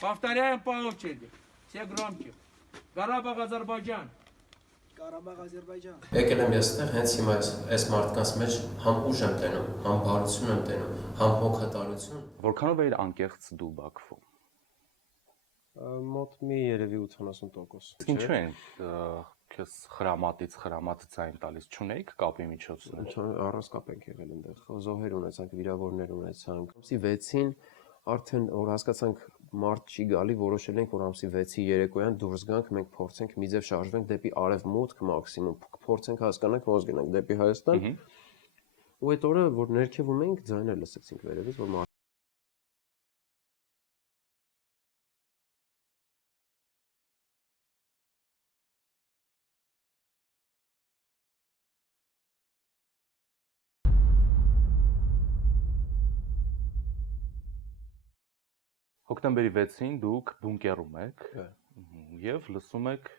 Повторяем по очереди. Все громче. Карабах, Азербайджан. Qarabağ Azərbaycan. Եկել եմ եստեղ հենց հիմա այս մարդկանց մեջ համ ուժ եմ տենում, համ բարություն եմ տենում, համ հոգատարություն։ Որքանով էիր անկեղծ դու Բաքվում։ Մոտ մի երևի 80%։ Իսկ ինչու են քեզ խրամատ ձայն տալիս, չունեիք կապի միջոցներ։ Առանց կապ ենք եղել այնտեղ։ Զոհեր ունեցանք, վիրավորներ ունեցանք։ Ամսի 6-ին արդեն որ հասկացանք մարդ չի գալի, որոշել ենք որ ամսի 6-ի երեկոյան դուրս գանք, մենք փորձենք մի ձև շարժվենք դեպի արևմուտք մաքսիմում, փորձենք հասկանանք ոնց գնանք դեպի Հայաստան։ Ու այդ օրը որ ներքևում էինք, ձայներ լսեցինք վերևից, որ Հոկտեմբերի 6-ին դուք բունկերում եք եւ լսում եք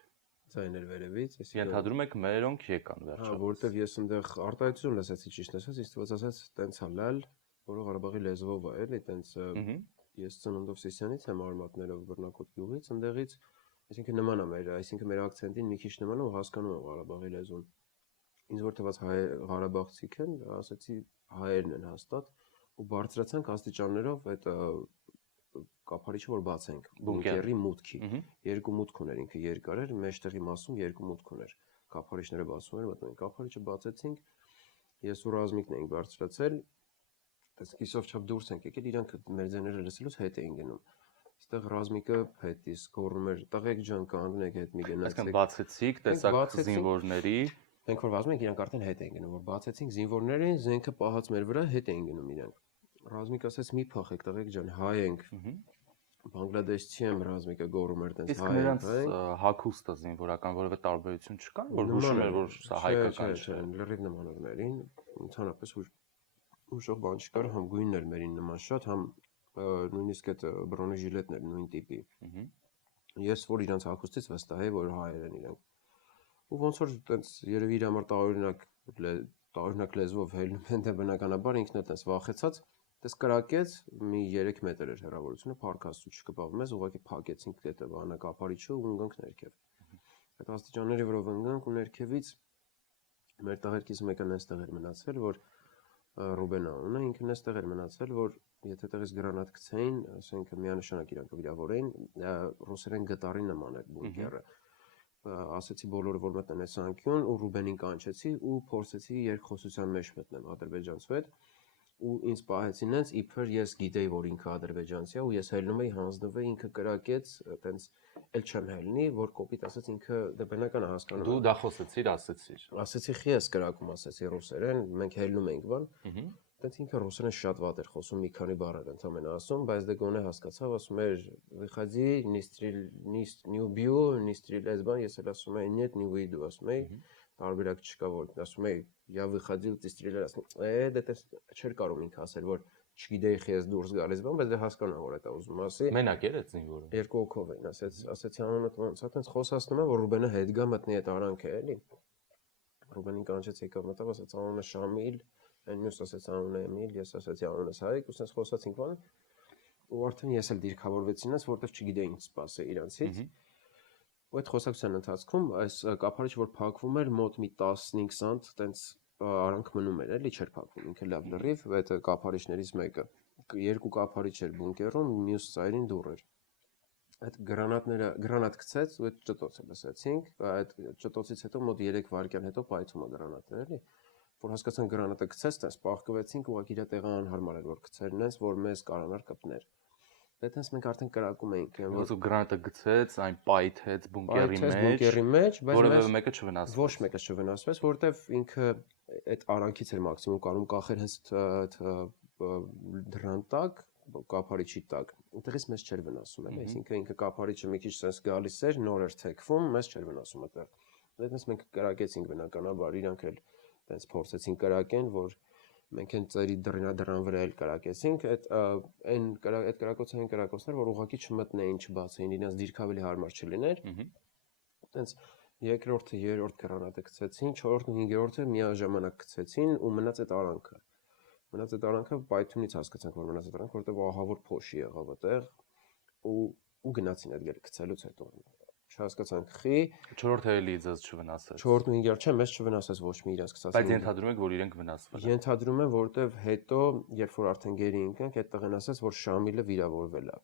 ձայներ վերևից, ենթադրում եք մերոնք եկան վերջապես։ Հա, որտեվ ես այնտեղ արտահայտություն լսեցի, ճիշտ ասած, ինձ թվաց ասած տենց հալալ, որը Ղարաբաղի լեզվով է, էլի, տենց ես ծնունդով Սիսյանից եմ արմատներով բռնակոտ գյուղից, այնտեղից, այսինքն նման է մեր, այսինքն մեր акցենտին մի քիչ նման է ու հասկանում եմ Ղարաբաղի լեզուն։ Ինձ որ թվաց հայ Ղարաբաղցիք են, ասացի հայերն են հաստատ ու բարձրացանք աստիճաններով այդ կափարիչը որ բացենք բունկերի մուտքի երկու մուտք ուներ ինքը երկար էր մեջտեղի մասում երկու մուտք ուներ կափարիչները բացում էր մտնում կափարիչը բացեցինք ես ու Ռազմիկն էինք բարձրացել այս կիսով չափ դուրս ենք եկել իրանք մեր ձայները լսելուց հետ էին գնում այստեղ Ռազմիկը հետից գոռում էր տղեկ ջան կանգնեք հետ մի գնացեք այսինքն բացեցիք տեսակ զինվորների մենք որ վազում ենք իրանք արդեն հետ էին գնում որ բացեցինք զինվորներին զենքը պահած մեր վրա հետ էին գնում իրանք Ռազմիկ ասաց մի փախեք տղեկ ջան հայ ենք Բանգլադեշցի եմ Ռազմիկը գոռում էր տես հայ ենք իսկ նրանց հագուստը զինվորական որևէ տարբերություն չկա որ հուշում էր որ սա հայկական չէ լրիվ նման էր մերին ընդհանրապես ուժող բան չկար համ գույնն էր մերին նման շատ համ նույնիսկ այդ բրոնեժիլետն էր նույն տիպի ես որ իրանց հագուստից վստահ եմ որ հայեր են իրանք ու ոնց որ տենց երևի իր համար տարօրինակ լեզվով հելնում են դե բնականաբար ինքն է տենց վախեցած Դες կրակեց մի 3 մետր էր հեռավորությունը, փառքաստու չկպավ մեզ, ուղղակի փակեցինք դետը բանակապարիչը ու ընկանք ներքև։ Այդ աստիճանների վրով ընկանք ու ներքևից մեր տղերքից մեկը այստեղ էր մնացել, որ Ռուբեն անունը, ինքն այստեղ էր մնացել, որ եթե տեղից գրանատ գցեին, ասենք միանշանակ իրանք վիրավորեին, ռուսերեն գտարի նման էր բունկերը։ Ասացի բոլորը որ մտնեն այս անկյուն ու Ռուբենին կանչեցի ու փորձեցի երկխոսության մեջ մտնեմ ադրբեջանցու հետ ու ինձ պահեցին այնց իբր ես գիտեի որ ինքը ադրբեջանցի է ու ես հելնում էի հանձնվեի ինքը կրակեց այտենց էլ չեմ հելնի որ կոպիտ ասած ինքը դե բնական է հասկանում դու դա խոսեցիր ասեցի խի ես կրակում ասեցի ռուսերեն մենք հելնում ենք բան այտենց ինքը ռուսերեն շատ վատ էր խոսում մի քանի բառեր ընդամենը ասում բայց դե գոնե հասկացավ ասում էր выходи не убью не стрелять բան ես էլ ասում էի нет не выйду ասում էի տարբերակ չկա որ ասում էի я выходил ты стрелял ասում դե տես չէր կարող ինքը ասել որ չգիտեի խի ես դուրս գալիս բան բայց դե հասկանա որ դա ուզում ասի մենակ էր այդ զինվորը երկու հոգով էին ասեցի անունը ոնց է տենց խոսացնում է որ Ռուբենը հետ գա մտնի այդ արանքը էլի Ռուբենին կանչեց եկավ մտավ ասաց անունը Շամիլ այն մյուս ասաց անունը Էմիլ ես ասացի անունս Հայկ ու sense խոսացինք բան ու արդեն ես էլ դիրքավորվեցի ինձ որտեվ չգիտեի ինչ սպասե իրանցից ու այդ խոսակցության ընթացքում այս կափարիչը որ փակվում էր մոտ մի 15 սանտ տենց արանք մնում էր էլի չէր փակվում ինքը լավ լրիվ այդ կափարիչներից մեկը երկու կափարիչ էր բունկերում մյուս ծայրին դուռ էր այդ գրանատ գցեց ու այդ ճտոցը լսեցինք այդ ճտոցից հետո մոտ 3 վայրկյան հետո պայթում է գրանատը էլի որ հասկացանք գրանատը գցեց տես պահկվեցինք ուղղակի իր տեղը անհարմար էր որ գցերն ես որ մեզ կարանար կպներ Դետենց մենք արդեն կրակում էինք, որ գրանատը գցեց, այն պայթեց բունկերի մեջ, բայց որևէ մեկը չվնասվեց։ Ոչ մեկը չվնասվեց, որովհետև ինքը այդ արանքից էր մաքսիմում կարում կախեր հենց դրան տակ, կափարիչի տակ։ Այդտեղից մեզ չէր վնասում, էլի, այսինքն ինքը կափարիչը մի քիչ sense գալիս էր, նոր էր թեքվում, մեզ չէր վնասում այդտեղ։ Դետենց մենք կրակեցինք բնականաբար, իրանք էլ այդպես փորձեցին կրակեն, որ Մենք են ծերի դրան վրա էլ կրակեցինք, այդ կրակոցային կրակոցներ, որ ուղղակի չմտնեին, չբացեին, իրենց դիրք ավելի հարմար չլիներ։ Այտենց երկրորդը, երրորդ գրանատը գցեցին, չորրորդն ու հինգերորդը միաժամանակ գցեցին ու մնաց այդ արանքը։ Մնաց այդ արանքը պայթյունից հասկացանք, որ մնաց այդ արանքը, որտեղ ահավոր փոշի եղավ այդտեղ ու ու գնացին այդ գերը գցելուց հետո չհասկացանք խի 4-րդ էլի ձեզ չվնասեց։ 4-ն ու 5-ը չէ, մեզ չվնասեց ոչ մի իրենց գցած։ Բայց ենթադրում եք, որ իրենք վնասվել են։ Ենթադրում եմ, որովհետև հետո, երբ որ արդեն գերի ընկանք, այդ տղեն ասաց, որ Շամիլը վիրավորվել է։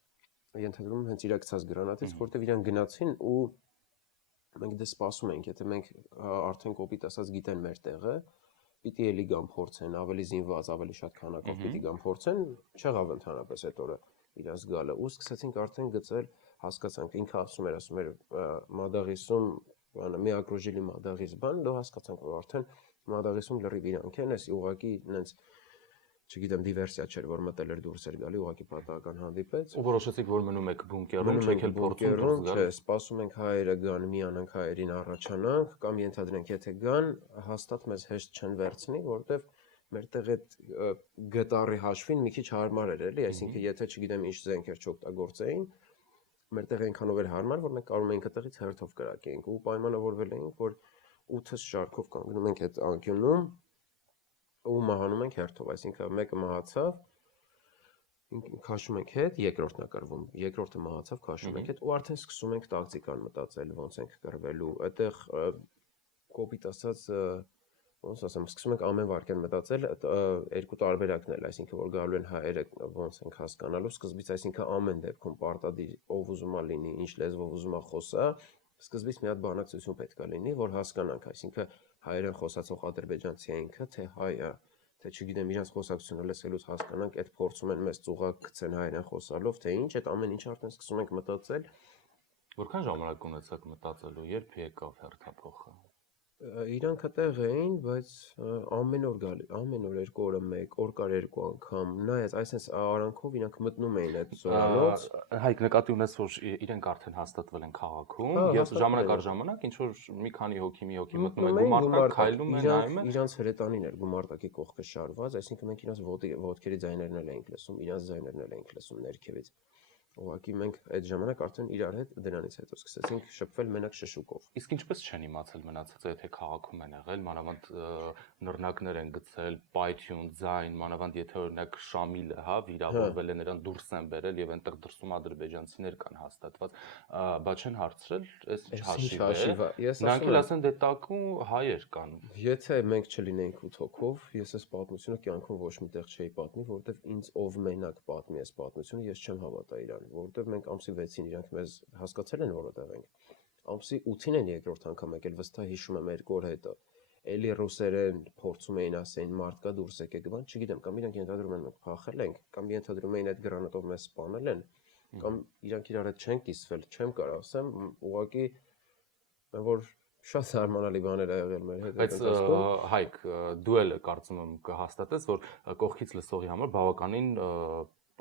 Ենթադրում եմ հենց իր գցած գրանատից, որովհետև իրան գնացին ու մենք դե սպասում ենք, եթե մենք արդեն կոպիտ ասած գիտեն մեր տեղը, պիտի էլի գան փորձեն, ավելի զինված, ավելի շատ քանակով պիտի գան փորձեն, չեղավ ընդհանրապես այդ օրը իրաց գալը։ Ու սկսեցինք արդեն գծել, հասկացանք, ինքը ասում էր Մադաղիսում, բանը մի ակրոժելի Մադաղիս բան, դու հասկացանք, որ արդեն Մադաղիսում լրիվ իրանք են, էս ուղղակի նենց չգիտեմ դիվերսիա չէր, որ մտել էր դուրս էր գալի, ուղղակի պատահական հանդիպեց։ Ու որոշեցիք, որ մնում եք բունկերում, չեք էլ փորձում դուրս գալ։ Չէ, սպասում ենք հայերը գան, միանանք հայերին առաջանանք, կամ ենթադրենք, եթե գան, հաստատ մեզ հեշտ չեն վերցնի, որովհետև մերտեղ այդ գտարի հաշվին մի քիչ հարմար էր, էլի, այսինքն եթե չգիտեմ ինչ զենքեր չօգտագործեին, մերտեղ այնքանով էր հարմար, որ մենք կարող էինք այդտեղից հերթով կրակեինք ու պայմանավորվել էինք, որ 8 շարքով կանգնում ենք այդ անկյունում ու մահանում ենք հերթով, այսինքն մեկը մահացավ, քաշում ենք հետ, երկրորդն է կրվում, երկրորդը մահացավ, քաշում ենք հետ ու արդեն սկսում ենք տակտիկան մտածել, ոնց ենք կրվելու, այդտեղ կոպիտ ասած, ոնց ասեմ, սկսում ենք ամեն վարքյան մտածել, երկու տարբերակն էլ, այսինքն որ գալու են հայերը ոնց ենք հասկանալու, սկզբից այսինքն ամեն դեպքում պարտադիր ով ուզում է լինի, ինչ լեզվով ուզում է խոսա, սկզբից մի հատ բանակցություն պետք է լինի, որ հասկանանք, այսինքն հայերեն խոսացող ադրբեջանցի է ինքը, թե հայ է, թե չգիտեմ իրենց խոսակցությունը լսելուց հասկանանք, այդ փորձում են մեզ ծուղակ գցեն հայերեն խոսալով, թե ինչ, այդ ամեն ինչ արդեն սկսում ենք մտածել։ Որքան ժամանակ ունեցաք մտածելու, երբ եկավ հերթափոխը։ Իրանք այդտեղ էին, բայց ամեն օր գալի, ամեն օր երկու օրը մեկ, օր կար երկու անգամ, նայած այսպես արանքով իրանք մտնում էին այդ զորանոց։ Հայք նկատի ունես, որ իրենք արդեն հաստատվել են քաղաքում եւ ժամանակ առ ժամանակ ինչ որ մի քանի հոգի մտնում են գումարտակ, քայլում են, նայում են։ Իրանց հրետանին էր գումարտակի կողքը շարված, այսինքն մենք իրանց ոտքերի ձայներն էլ էինք լսում, իրանց ձայներն էլ էինք լսում ներքևից։ Ուղղակի մենք այդ ժամանակ արդեն իրար հետ դրանից հետո սկսեցինք շփվել մենակ շշուկով։ Իսկ ինչպես չեն իմացել մնացածը, եթե քաղաքում են եղել, մանավանդ նռնակներ են գցել, պայթյուն, ձայն, մանավանդ եթե օրինակ Շամիլը, հա, վիրավորվել է, նրան դուրս են բերել եւ այնտեղ դրսում ադրբեջանցիներ կան հաստատված, բա չեն հարցրել, այս ինչ հաշիվ է։ Նրանք էլ ասեն դե տակու հայեր կան։ Եթե մենք չլինեինք 8 հոգով, ես այս պատմությունը կյանքում ոչ միտեղ չէի պատմի, որովհետեւ ինձ ով մենակ պատմի այս պատմությունը, ես չեմ հավատա իրան, որովհետեւ մենք ամսի 6-ին իրանք մեզ հասկացել են որտեղ ենք։ Ամսի 8-ին են երկրորդ անգամ եկել, վստահ հիշում եմ երկու օր հետո։ Էլի ռուսերեն փորձում էին ասեն մարդ կա դուրս եկեք, բան չգիտեմ, կամ իրանք ենթադրում են մենք փախել ենք, կամ ենթադրում էին այդ գրանատով մեզ սպանել են, կամ իրանք իրար հետ չեն կիսվել, չեմ կարող ասեմ, ուղղակի որ շատ զարմանալի բաներ ա եղել մեր հետ։ Բայց Հայկ, դու էլ կարծում եմ կհաստատես, որ կողքից լսողի համար բավականին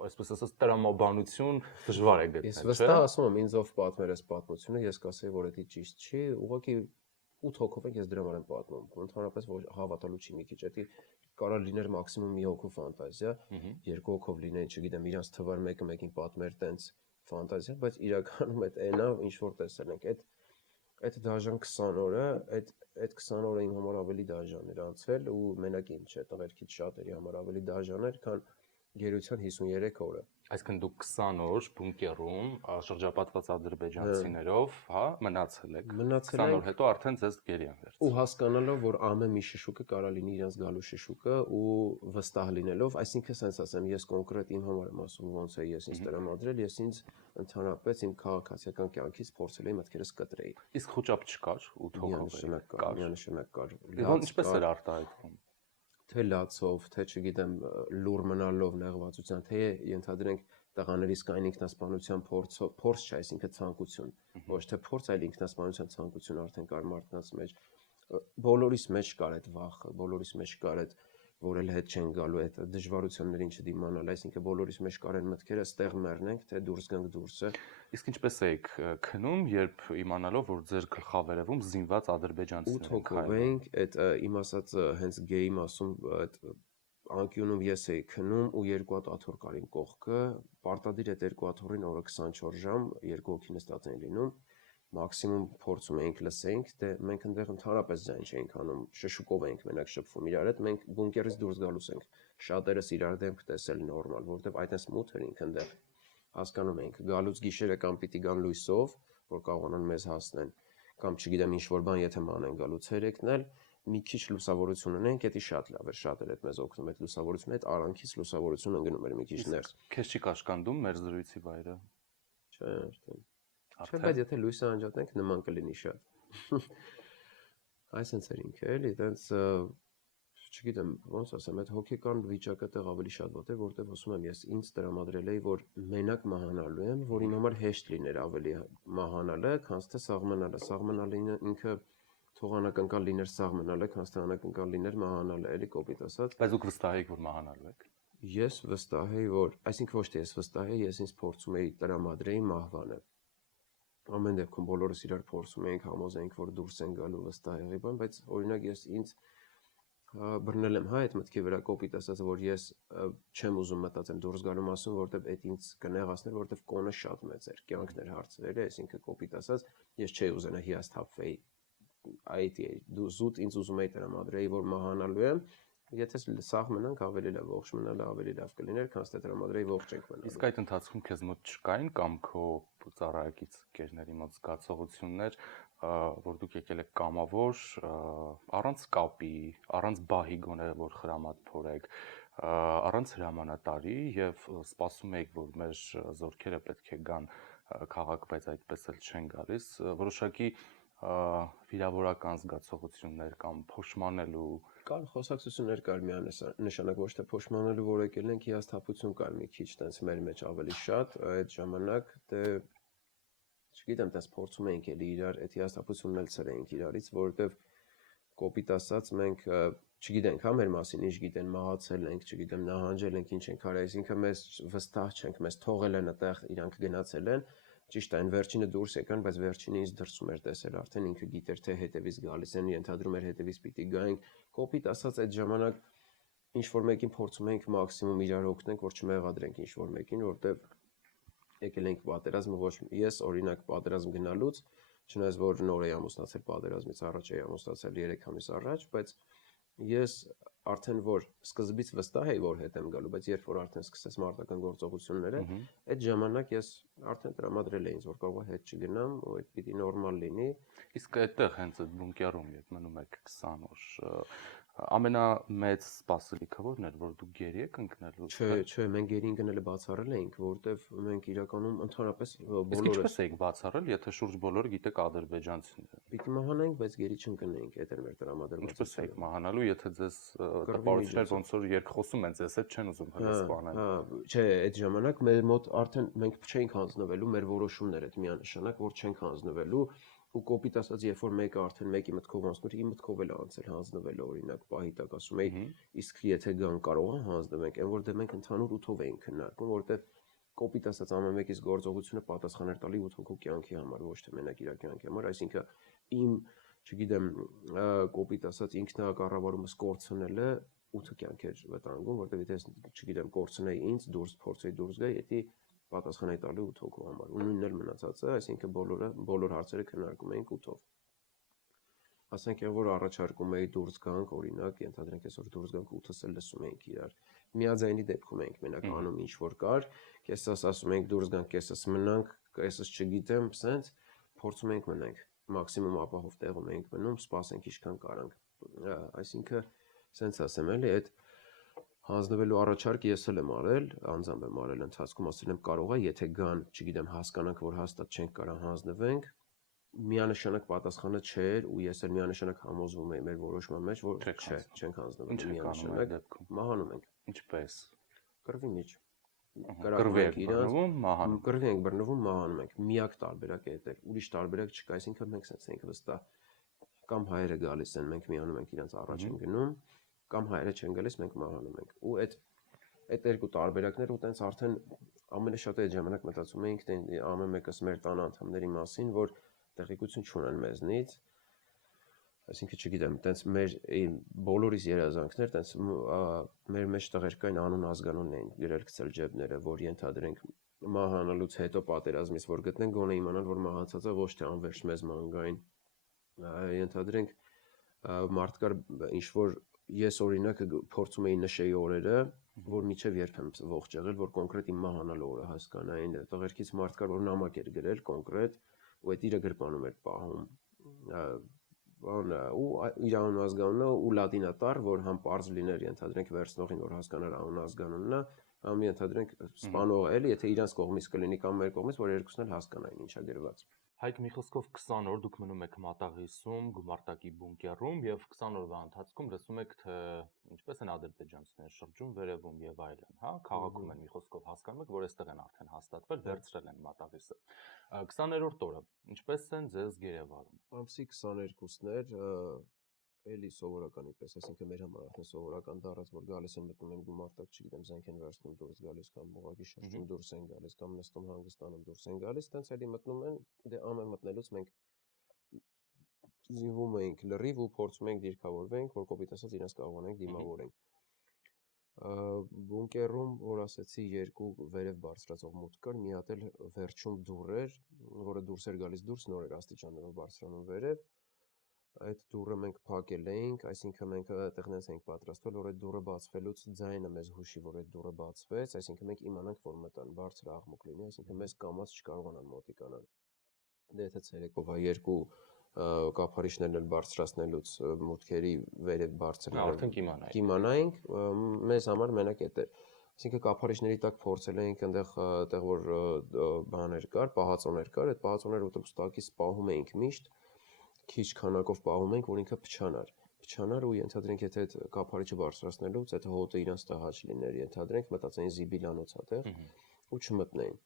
այսպես ասած տրամաբանություն դժվար է գտնել, չէ՞։ Ես վստահ ասում եմ, ինձ ով պատմեր այս պատմությունը, ես կասեի, որ դա ճիշտ չի, ուղղակի 8 հոգով ենք ես դրա համար եմ պատմում։ Ընդհանրապես հավատալու չի մի քիչ, դա կարող լիներ մաքսիմում մի հոգու ֆանտազիա, երկու հոգով լինեն, չգիտեմ, իրանց թվար մեկը մեկին պատմեր տենց ֆանտազիա, բայց իրականում այդ այնա ինչ որ տեսել ենք, այդ դաժան 20 օրը, այդ 20 օրը իմ համար ավելի դաժան էր անցել ու մենակ իմ չէ, տղերքից շատերի համար ավելի դաժան էր, քան գերության 53 օրը։ Այսինքն դուք 20 օր բունկերում շրջապատված ադրբեջանցիներով, հա, մնացել եք։ 20 օր հետո արդեն ձեզ գերի են վերցրել։ Ու հասկանալով, որ ամեն մի շշուկը կարա լինի իրենց գալու շշուկը ու վստահ լինելով, այսինքն sense ասեմ, ես կոնկրետ իմ համար եմ ասում, ոնց է ես ինձ տրամադրել, ես ինձ ընդհանրապես իմ քաղաքացիական կյանքից փորձել եմ մտքերս կտրեի։ Իսկ խոճապ չկար 8 հոգով կար։ Միանշանակ կար։ Ինչպես էր արտահայտվում։ Թե լացով, թե չգիտեմ լուր մնալով նեղվածության, թե ենթադրենք տղաներից կային ինքնասպանության փորձ չէ, այսինքն ցանկություն, ոչ թե փորձ, այլ ինքնասպանության ցանկություն արդեն կար մարդկանց մեջ։ Բոլորիս մեջ կար այդ վախը, բոլորիս մեջ կար այդ որ էլ հետ չեն գալու այդ դժվարություններին չդիմանալ, այսինքն բոլորիս մեջ կար են մտքերը ստեղ մեռնենք, թե դուրս գանք դուրսը։ Իսկ ինչպես եք քնում, երբ իմանալով, որ ձեր գլխավերևում զինված ադրբեջանցիներ են քայլում։ 8 հոգով ենք, այդ իմ ասած հենց գեյի մասում այդ անկյունում ես էի քնում ու երկու հատ աթոռ կարին կողքը, պարտադիր այդ երկու աթոռին օրը 24 ժամ երկու հոգի նստած են լինում, մաքսիմում փորձում էինք լսենք, դե մենք այնտեղ ընդհանրապես ձայն չէինք անում, շշուկով էինք մենակ շփվում իրար հետ, մենք բունկերից դուրս գալուց ենք, շատերս իրար դեմք տեսել նորմալ, որովհետև այդպես մութ էր ինք այնտեղ, հասկանում ենք, գալուց գիշերը կամ պիտի գան լույսով, որ կարողանան մեզ հասնեն, կամ չգիտեմ ինչ որ բան, եթե մանեն գալուց երեկն էլ մի քիչ լուսավորություն ունենք, դա շատ լավ է, շատ էր այդ մեզ օգնում այդ լուսավորությունը, այդ արանքից լուսավորություն ընկնում էր մի քիչ ներս։ Քեզ չի կաշկանդում մեր զրույցի վայրը։ Չէ, չէ, բայց եթե լույսը անջատենք, նման կլինի շատ։ Այսինքն էր ինքը էլի, այտենց չգիտեմ, ոնց ասեմ, այդ հոգեկան վիճակը տեղ ավելի շատ ոտ է, որտեղ ասում եմ, ես ինձ տրամադրել էի, որ մենակ մահանալու եմ, որ իմ համար հեշտ լիներ ավելի մահանալը, քան թե սաղմնալը։ Սաղմնալը ինքը թողանակնկալ լիներ սաղմնալը, քան թե անակնկալ լիներ մահանալը, էլի կոպիտ ասած։ Բայց դուք վստահ եք, որ մահանալու եք։ Ես վստահ եի, որ, այսինքն ոչ թե ես վստահ եի, ես ինձ փորձում էի տրամադրեի մահվանը։ Ամեն դեպքում բոլորս իրար փորձում էինք, համոզեինք, որ դուրս են գալու վստահ եղի բան, բայց օրինակ ես ինձ բռնել եմ, հա, այդ մտքի վրա կոպիտ ասած, որ ես չեմ ուզում մտածեմ դուրս գալու մասին, որտեվ այդ ինձ կնեղացներ, որտեվ կոնը շատ մեծ էր, կյանքն էր հարցերը, այսինքն կոպիտ ասած, ես չէի ուզենա հիասթափվեի, այդ դու զուտ ինձ ուզում էի տրամադրեի, որ մահանալու եմ, եթե սաղ մնանք ավելի լավ, ողջ մնալը ավելի լավ կլիներ, քան թե տրամադրեի ողջ ենք մնալու։ Իսկ այդ ընթացքում քեզ մոտ չկային կամ քո ծառայակից կերների մոտ զգացողություններ, որ դուք եկել եք կամավոր, առանց կապի, առանց բահի գոնե որ խրամատ փորեք, առանց հրամանատարի եւ սպասում եք, որ մեր զորքերը պետք է գան քաղաք, բայց այդպես էլ չեն գալիս, որոշակի վիրավորական զգացողություններ կամ փոշմանելու կան խոսակցություններ կար միանշանակ ոչ թե փոշմանելու, որ եկել ենք հիասթափություն կար մի քիչ տենց մեր մեջ ավելի շատ այդ ժամանակ դե չգիտեմ, տես փորձում էինք էլի իրար այդ հիասթափությունն էլ ցրեինք իրարից, որովհետև կոպիտ ասած մենք չգիտենք, հա, մեր մասին ինչ գիտեն, մահացել ենք, չգիտեմ, նահանջել ենք, ինչ ենք արել, այսինքն մեզ վստահ չենք, մեզ թողել են այդտեղ, իրանք գնացել են, ճիշտ է, այն վերջինը դուրս եկան, բայց վերջինը ինձ դրսում էր տեսել, արդեն ինքը գիտեր, թե հետևից գալիս են, ենթադրում էր հետևից պիտի գայինք, կոպիտ ասած այդ ժամանակ ինչ որ մեկին փորձում էինք մաքսիմում իրար օգնենք, որ չմեղադրենք ինչ որ մեկին, որովհետև եկել ենք պատերազմը, ոչ ես օրինակ պատերազմ գնալուց, չնայած որ նոր էի ամուսնացել պատերազմից առաջ էի ամուսնացել 3 ամիս առաջ, բայց ես արդեն որ սկզբից վստահ էի, որ հետ եմ գալու, բայց երբ որ արդեն սկսեց մարտական գործողությունները, այդ ժամանակ ես արդեն տրամադրել էի ինձ, որ կարող է հետ չգնամ, ու այդ պիտի նորմալ լինի։ Իսկ այդտեղ հենց այդ բունկերում երբ մնում եք 20 օր, ամենամեծ սպասելիքը ո՞րն էր, որ դուք գերի եք ընկնելու։ Չէ, մենք գերի ընկնելը բացառել էինք, որովհետև մենք իրականում ընդհանրապես Իսկ ինչպես էիք բացառել, եթե շուրջ բոլորը գիտեք ադրբեջանցիներ։ Պիտի մահանայինք, բայց գերի չընկնեինք, այդ էր մեր տրամադրված։ Ինչպես էիք մահանալու, եթե ձեզ տպավորիչներ ոնց որ երկխոսում են, ձեզ հետ չեն ուզում հենց սպանել։ Հա, չէ, այդ ժամանակ մեր մոտ արդեն մենք չենք հանձնվելու, մեր որոշումն էր այդ միանշանակ, որ չենք հանձնվելու, ու կոպիտ ասած, երբ որ մեկը արդեն մեկի մտքով անցնում, իմ մտքով էլ անցել հանձնվելու, օրինակ, պահի տակ ասում էի, իսկ եթե գան կարող են հանձնվենք, այն որ դե մենք ընդհանուր ութով էինք քննարկում, որովհետև կոպիտ ասած ամեն մեկից գործողությունը պատասխան էր տալի 8 հոգու կյանքի համար, ոչ թե մենակ իր կյանքի համար, այսինքն իմ, չգիտեմ, կոպիտ ասած ինքնակառավարումս կորցնելը 8 կյանք էր վտանգում, որովհետև եթե չգիտեմ, կորցնեի ինձ, դուրս փորձեի դուրս գա, եթե պատասխան է տալի 8 հոգու համար, ու նույնն էլ մնացածը, այսինքն բոլոր հարցերը քննարկում էինք 8-ով։ Ասենք որ առաջարկում էի դուրս գանք, օրինակ, ենթադրենք այսօր դուրս գանք 8-ս էլ լսում էինք իրար։ Միաձայնի դեպքում էինք մենակ անում ինչ որ կար, կեսս ասում էինք դուրս գանք, կեսս մնանք, կեսս չգիտեմ, սենց փորձում էինք մնանք, մաքսիմում ապահով տեղում էինք մնում, սպասենք ինչքան կարանք։ Այսինքն, սենց ասեմ էլի, այդ հանձնվելու առաջարկ ես էլ եմ արել, անձամբ եմ արել ընթացքում, ասել եմ կարող է, եթե գան, չգիտեմ, հասկանանք, որ հաստատ չենք կարող հանձնվենք, միանշանակ պատասխանը չէր ու ես էլ միանշանակ համոզվում էի մեր որոշման մեջ, որ չէ, չենք հանձնվել միանշանակ, մահանում ենք։ Ինչպես։ Կռվի միջ։ Կռվի եք բռնվում, մահանում։ Կռվի ենք բռնվում, մահանում ենք։ Միակ տարբերակը է դա։ Ուրիշ տարբերակ չկա, այսինքն մենք sense ենք վստահ։ Կամ հայերը գալիս են, մենք միանում ենք իրենց առաջ են գնում, կամ հայերը չեն գալիս, մենք մահանում ենք։ Ու այդ երկու տարբերակները ու տենց արդեն ամենաշատը այդ ժամանակ մտածում էինք ամեն մեկս մեր տան անդամների մասին, որ տեղեկություն չունեն մեզնից, այսինքն չգիտեմ, տենց մեր բոլորիս երազանքներ, տենց մեր մեջ տղեր կային անուն ազգանունն էին գրել գցել ջեբները, որ ենթադրենք մահանալուց հետո պատերազմից որ գտնենք գոնե իմանալ, որ մահացածը ոչ թե անվերջ մեզ մանգային, ենթադրենք մարդկար ինչ որ ես օրինակ փորձում էի նշեի օրերը, որ միջև երբ եմ ողջ եղել, որ կոնկրետ իմ մահանալու օրը հասկանային, տղերքից մարդ կար, որ նամակ էր գրել կոնկրետ, ու այդ իրը գրպանում էր պահում։ Բանը ու իր անուն ազգանունը ու լատինատառ, որ համ պարզ լիներ ենթադրենք վերցնողին, որ հասկանար անուն ազգանունն է, համ ենթադրենք սպանողը էլի, եթե իրանց կողմից կլինի կամ մեր կողմից, որ երկուսն էլ հասկանային ինչա գրված։ Հայկ մի խոսքով 20 օր դուք մնում եք Մատաղիսում, գումարտակի բունկերում եւ 20 օրվա ընթացքում լսում եք թե ինչպես են ադրբեջանցիները շրջում վերևում եւ այլն, հա, քաղաքում են մի խոսքով հասկանում եք, որ այստեղ են արդեն հաստատվել, վերցրել են Մատաղիսը։ 20-րդ օրը ինչպես են ձեզ գերեվարում։ Ամսի 22-ներ էլի սովորականի պես, այսինքն մեր համար արդեն սովորական դառած, որ գալիս են մտնում են գումարտակ, չգիտեմ, զենք են վերցնում դուրս գալիս կամ ուղղակի շրջում դուրս են գալիս կամ նստում հանգստանում դուրս են գալիս, տենց էլի մտնում են, դե ամեն մտնելուց մենք զինվում էինք լրիվ ու փորձում էինք դիրքավորվենք, որ կոպիտ ասած իրենց կարողանանք դիմավորենք։ Բունկերում, որ ասեցի, երկու վերև բարձրացող մուտք կար, մի հատ էլ վերջում դուռ էր, որը դուրս էր գալիս դուրս, նոր էր աստիճաններով բարձրանում վերև։ Այդ դուռը մենք փակել էինք, այսինքն մենք այդտեղ նենց էինք պատրաստվել, որ այդ դուռը բացվելուց ձայնը մեզ հուշի, որ այդ դուռը բացվեց, այսինքն մենք իմանանք, որ մտան, բարձր աղմուկ լինի, այսինքն մեզ կամած չկարողանան մոտիկանալ։ Դե եթե ցերեկով երկու կափարիչներն էլ բարձրացնելուց մուտքերի վերև բարձր արդեն կիմանայինք, մեզ համար մենակ այդ էր։ Այսինքն կափարիչների տակ փորձել էինք այնտեղ որ բաներ կար, պահածոներ կար, այդ պահածոները ուտում տակից պահում էինք միշտ, քիչ քանակով պահում էինք, որ ինքը փչանար ու ենթադրենք եթե այդ կափարիչը բարձրացնելուց այդ հոտը իրանց տհաճ լիներ, ենթադրենք մտածեին զիբիլանոց է տեղ ու չմտնեին։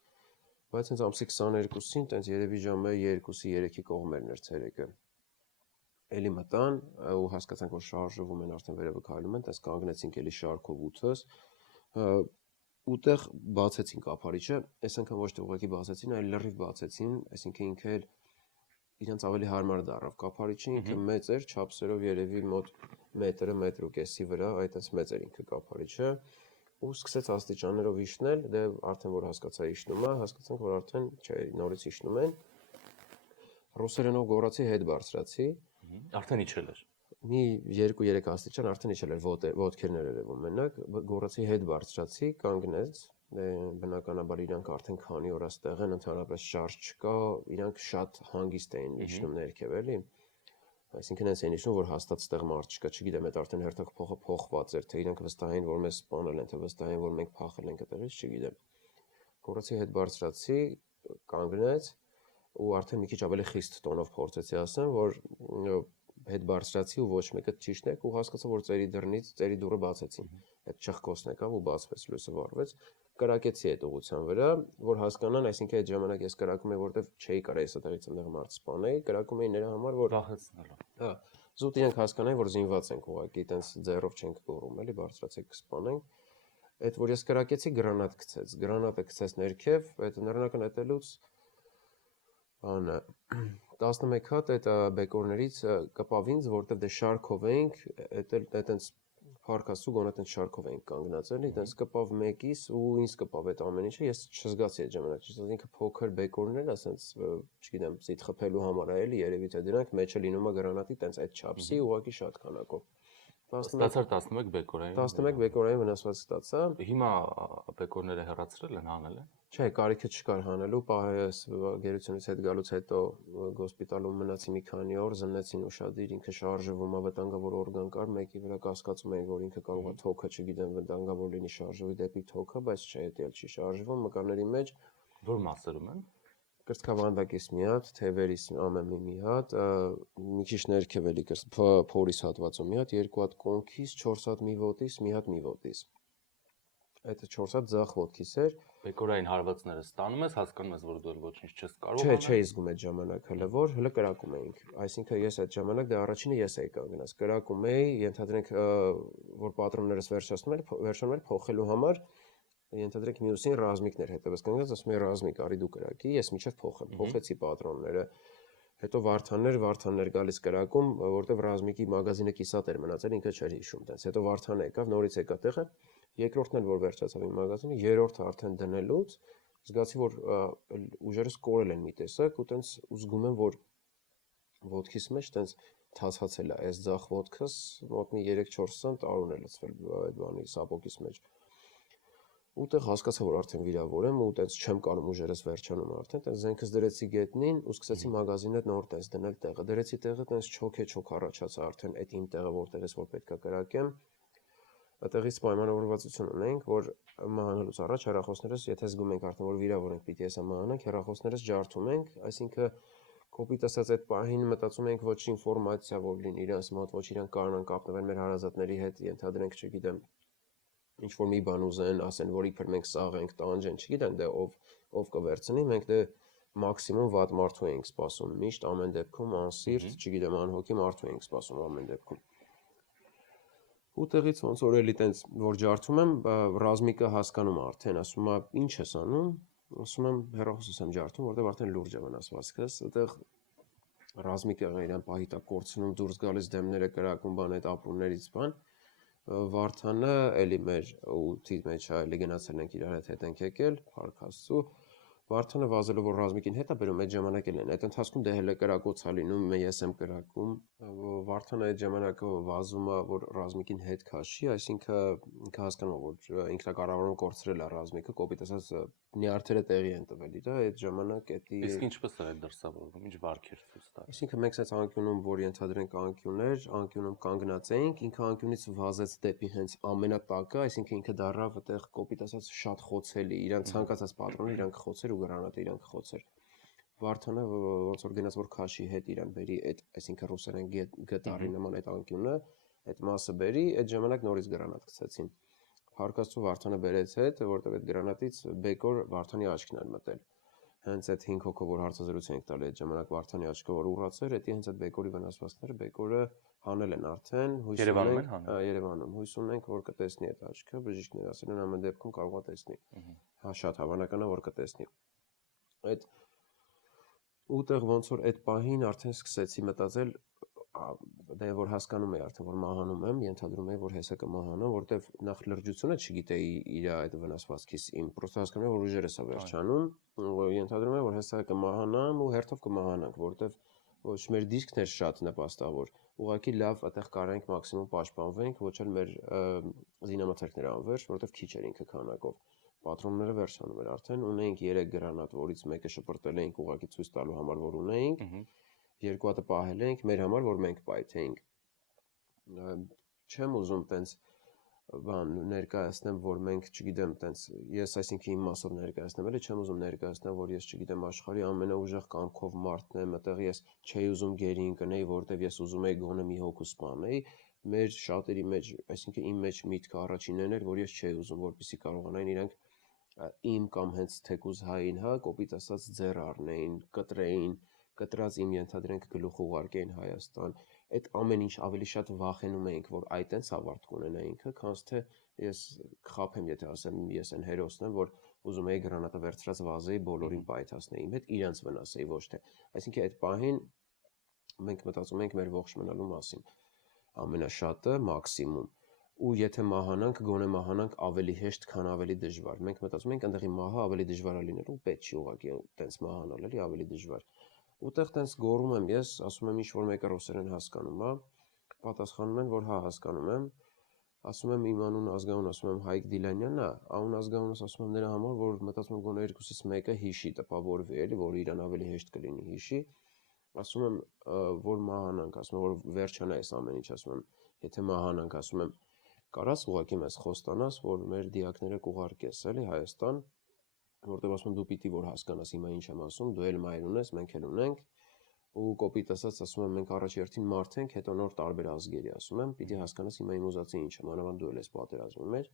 Բայց հենց ամսի 22-ին, տենց երևի ժամը 2-ի 3-ի կողմերն էր ցերեկը։ Էլի մտան ու հասկացանք, որ շարժվում են, արդեն վերևը քայլում են, տես կանգնեցինք էլի շարքով 8-ս, ուտեղ բացեցին կափարիչը, այս անգամ ոչ թե ուղղակի բացեցին, այլ լրիվ բացեցին, այսինքն ինքը էլ իրենց ավելի հարմար դառավ։ Կափարիչը ինքը մեծ էր, չափսերով երևի մոտ մետրը, մետր ու կեսի վրա, այդպես մեծ էր ինքը կափարիչը, ու սկսեց աստիճաններով իջնել, դե արդեն որ հասկացա իջնում է, հասկացանք, որ արդեն չէ, նորից իջնում են։ Ռուսերենով գոռացի հետ բարձրացի։ Արդեն իջել էր։ Մի 2-3 աստիճան արդեն իջել էր ոտքերներ երևում մենակ, գոռացի հետ բարձրացի, կանգնեց, բնականաբար իրանք արդեն քանի օր այստեղ են, ընդհանրապես շարժ չկա, իրանք շատ հանգիստ էին իջնում ներքև էլի։ Այսինքն հենց այն իջնում, որ հաստատ ստեղ մարդ չկա, չգիտեմ, այդ արդեն հերթակ փողը փոխված էր, թե իրանք վստահ էին, որ մեզ սպանել են, թե վստահ էին, որ մենք փախել ենք այդտեղից, չգիտեմ։ Գոռացի հետ բարձրացի, կանգնեց ու արդեն մի քիչ ավելի խիստ տոնով փորձեցի ասեմ, որ հետ բարձրացի ու ոչ մեկը ճիշտ եք ու հասկացա, որ ծերի դուռը բացեցին։ Այդ չխկոսն եկավ ու բացվեց, լույսը վառվեց, կրակեցի այդ ուղղության վրա, որ հասկանան, այսինքն այդ ժամանակ ես կրակում եի, որտեվ չէի կարող ես այդտեղից այնտեղ մարդ սպանել, կրակում էի նրա համար, որ վախեցնելով։ հա, զուտ իրենք հասկանային, որ զինված ենք ուղղակի, այտենց ձեռով չենք գոռում, էլի բարձրացեք կսպանենք։ Այդ որ ես կրակեցի, գրանատ գցեց, գրանատը գցեց ներքև, այդ նռնակը նետելուց բանը 11 հատ այդ բեկորներից կպավ ինձ, որտեվ դե շարքով էինք, այտենց փառքաստու գոնե այտենց շարքով էինք կանգնած էլի, այտենց կպավ մեկիս ու ինձ կպավ այդ ամեն ինչը, ես չզգացի այդ ժամանակ, ճիշտ ինքը փոքր բեկորներ, ասենց, չգիտեմ, զիտ խփելու համար է էլի, երևի թե դրանք մեջը լինում է գրանատի այտենց այդ չափսի ուղղակի շատ քանակով։ Ստացար 11 բեկորային։ 11 բեկորային վնասված ստացա։ Հիմա բեկորները հեռացրել են, հանել են։ Չէ, կարիքը չկար հանելու, պահես գերությունից հետ գալուց հետո հոսպիտալում մնացի մի քանի օր, զննեցին ուշադիր, ինքը շարժվում է, վտանգավոր օրգան կար, մեկի վրա կասկածում էին, որ ինքը կարող է թոքը, չգիտեմ, վտանգավոր լինի շարժվի դեպի թոքը, բայց չէ, դա չի շարժվում, մկանների մեջ որ մասերում են կրծքավանդակից մի հատ, թևերից ամեն մի հատ, մի քիչ ներքև էլի փորիս հատվածում մի հատ, երկու հատ կոնքից, 4 հատ մի ոտից, մի հատ մի ոտից։ Այդ 4 հատ ձախ ոտքից էր։ բեկորային հարվածները ստանում ես, հասկանում ես, որ դու ոչինչ չես կարող անել։ Չէ, չէի զգում այդ ժամանակ հələ որ, հələ կրակում էինք։ Այսինքն ես այդ ժամանակ դե առաջինը ես էի կանգնած, կրակում էի, ենթադրենք, որ պատրոններս վերջանում էր փոխելու համար, ենթադրենք մյուսին ռազմիկներ հետևս կանգնած, ասում էի ռազմիկ, արի դու կրակի, ես միջև փոխեմ, փոխեցի պատրոնները։ Հետո Վարդաններ գալիս կրակում, որտեվ ռազմիկի մագազինը կիսատ էր մնացել, ինքը չէր հիշում տենց։ Հետո Վարդանը եկավ, նորից եկա տեղը, երկրորդն էլ որ վերջացավ իմ մագազինը, երրորդը արդեն դնելուց զգացի, որ ուժերս կորել են մի տեսակ ու տենց զգում եմ, որ ոտքիս մեջ տենց թացացել է, այս ձախ ոտքս մոտ մի 3-4 սանտ արուն է լցվել այդ բանի սապոգիս մեջ։ Ուտեղ հասկացա, որ արդեն վիրավոր եմ ու տենց չեմ կարող ուժերս վերջանում արդեն, տենց զենքս դրեցի գետնին ու սկսեցի մագազինը նոր տենց դնել տեղը։ Դրեցի տեղը տենց չոք առաջացա արդեն այդ իմ տեղը, որտեղից որ պետքա կրակեմ։ Այդտեղից պայմանավորվածություն ունենք, որ մահանալուց առաջ հեռախոսներս, եթե զգում ենք արդեն որ վիրավոր ենք, պիտի հեսա մահանանք, հեռախոսներս ջարդում ենք, այսինքն կոպիտ ասած այդ պահին մտածում ենք ոչ ինֆորմացիա որ լինի իրancs մոտ, ոչ իրանք կարողան կապնվել մեր հարազատների հետ, ենթադրենք, չգիտեմ, ինչ որ մի բան ուզեն, ասեն, որ իբր մենք սաղ ենք, տանջեն, չգիտեմ, դե ով կվերցնի, մենք դե մաքսիմում վատ մարդու ենք սպասում, միշտ ամեն դեպքում անսիրտ, չգիտեմ, անհոգի մարդու ենք սպասում ամեն դեպքում։ Ուտեղից ոնց որ էլի տենց որ ջարդում եմ, Ռազմիկը հասկանում է արդեն, ասում է, ինչ ես անում, ասում եմ, հեռախոսս եմ ջարդում, որտեղ արդեն լուրջ է վնասվածքս, այդտեղ Ռազմիկը իրան պահի տակ կորցնում, դուրս գալիս դեմները կրակում, բան այդ ապրումներից բան, Վարդանը էլի մեր ութի մեջ է, էլի գնացել ենք իրար հետ ենք եկել, փառք Աստծո, Վարդանը վազելով որ Ռազմիկին հետ է բերում, այդ ժամանակ էլ են, այդ ընթացքում դե հենց կրակոց է լինում, ես եմ կրակում, Վարդանը այդ ժամանակը վազում է, որ Ռազմիկին հետ քաշի, այսինքն ինքը հասկանում է, որ ինքնակառավարում կորցրել է Ռազմիկը, կոպիտ ասած նյարդերը տեղի են տվել իր, այդ ժամանակ էդի Իսկ ինչպես է դրսևորվում, ինչ վարքեր ցույց տա։ Այսինքն մենք այս անկյունում, որ ենթադրենք անկյուններ, անկյունում կանգնած էինք, ինքը անկյունից վազեց դեպի հենց ամենատակը, այսինքն ինքը դառավ այդտեղ կոպիտ ասած շատ խոցելի, իրան ցանկացած պատրոն իրանք խոցեր ու գրանատը իրանք խոցեր։ Վարդանը ոնց որ գնաց որ քաշի հետ իրան բերի այդ, այսինքն ռուսերեն գետարի նման այդ անկյունը, այդ մասը բերի, այդ ժամանակ նորից գրանատ գցեցին։ Փառք Աստծո Վարդանը բերեց հետ, որտեղ այդ գրանատից բեկոր Վարդանի աչքն էր մտել։ Հենց այդ 5 հոգով որ հարցազրույց ենք տալի այդ ժամանակ Վարդանի աչքը որ ուռացեր, դա հենց այդ բեկորի վնասվածքները բեկորը հանել են արդեն, հույս ունենք, Երևանում, հույս ունենք որ կտեսնի այդ աչքը, բժիշկները ասել են ամեն դեպքում կարող է տեսնի։ Հա շատ հավանական է որ կտեսնի։ Այդ ուտեղ ոնց որ այդ պահին արդեն սկսեցի մտածել, դե որ հասկանում էի արդեն որ մահանում եմ, ենթադրում էի որ հեսա կմահանամ, որտեվ նախ լրջությունը չգիտեի իր այդ վնասվածքից իմ, պրոստը հասկանում եմ որ ուժերս է վերջանում, ենթադրում եմ որ հեսա կմահանամ ու հերթով կմահանանք, որտեվ ոչ մեր դիսկն էր շատ նպաստավոր, ուղղակի լավ այդտեղ կարենք մաքսիմում պաշտպանվենք, ոչ էլ մեր զինամթերքները անվերջ, որտեվ քիչ էր ինքը քանակով։ Պատրոնները վերջանում էր արդեն, ունեինք 3 գրանատ, որից մեկը շպրտել էինք ուղղակի ցույց տալու համար, որ ունեինք, երկու հատը պահել էինք մեր համար, որ մենք պայթեինք։ Չեմ ուզում տենց բան ներկայացնեմ, որ մենք, չգիտեմ, տենց ես այսինքն իմ մասով ներկայացնեմ, էլի չեմ ուզում ներկայացնել, որ ես, չգիտեմ, աշխարհի ամենաուժեղ կամքով մարդն եմ, այդտեղ ես չէի ուզում գերի ընկնեի, որտեվ ես ուզում էի գոնե մի հոգու սպանեի, մեր շատերի մեջ, այսինքն իմ մեջ միտքը առաջինն էր, որ ես չէի ուզում, որպեսզի կարողանային իրանք իմ կամ հենց թեկուզ հային, հա, կոպիտ ասած ձեռ առնեին, կտրեին, կտրած իմ ենթադրենք գլուխ ուղարկեին Հայաստան, այդ ամեն ինչ ավելի շատ վախենում էինք, որ այդ տենց ավարտ կունենա ինքը, քանց թե ես կխաբեմ, եթե ասեմ, ես այն հերոսն եմ, որ ուզում էի գրանատը վերցրած վազեի, բոլորին պայթացնեի, իմ հետ իրանց վնասեի, ոչ թե։ Այսինքն այդ պահին մենք մտածում ենք մեր ողջ մնալու մասին, ամենաշատը մաքսիմում, ու եթե մահանանք, գոնե մահանանք ավելի հեշտ, քան ավելի դժվար։ Մենք մտածում ենք, այնտեղի մահը ավելի դժվար է լինելու, պետք չի ուղղակի տենց մահանալ, էլի ավելի դժվար։ Ուտեղ տենց գոռում եմ ես, ասում եմ ինչ որ մեկը ռուսերեն հասկանում է, պատասխանում են, որ հա հասկանում եմ, ասում եմ իմ անուն ազգանուն, ասում եմ Հայկ Դիլանյանն է, անուն ազգանունս ասում եմ նրա համար, որ մտածում եմ գոնե երկուսից մեկը հիշի, տպավորվի, էլի, որ իրան ավելի հեշտ կլինի հիշի։ Ասում եմ, որ մահանանք, ասում եմ, որ վերջանա այս ամեն ինչ, ասում եմ, եթե մահանանք, ասում եմ, կարաս ուղղակի մեզ խոստանաս, որ մեր դիակները կուղարկես, էլի Հայաստան, որտեղ ասում եմ դու պիտի որ հասկանաս հիմա ինչ եմ ասում, դու էլ մայր ունես, մենք էլ ունենք, ու կոպիտ ասած ասում եմ մենք առաջ երթին մարդ ենք, հետո նոր տարբեր ազգերի, ասում եմ, պիտի հասկանաս հիմա իմ ուզածը ինչ է, մանավանդ դու էլ ես պատերազմի մեջ,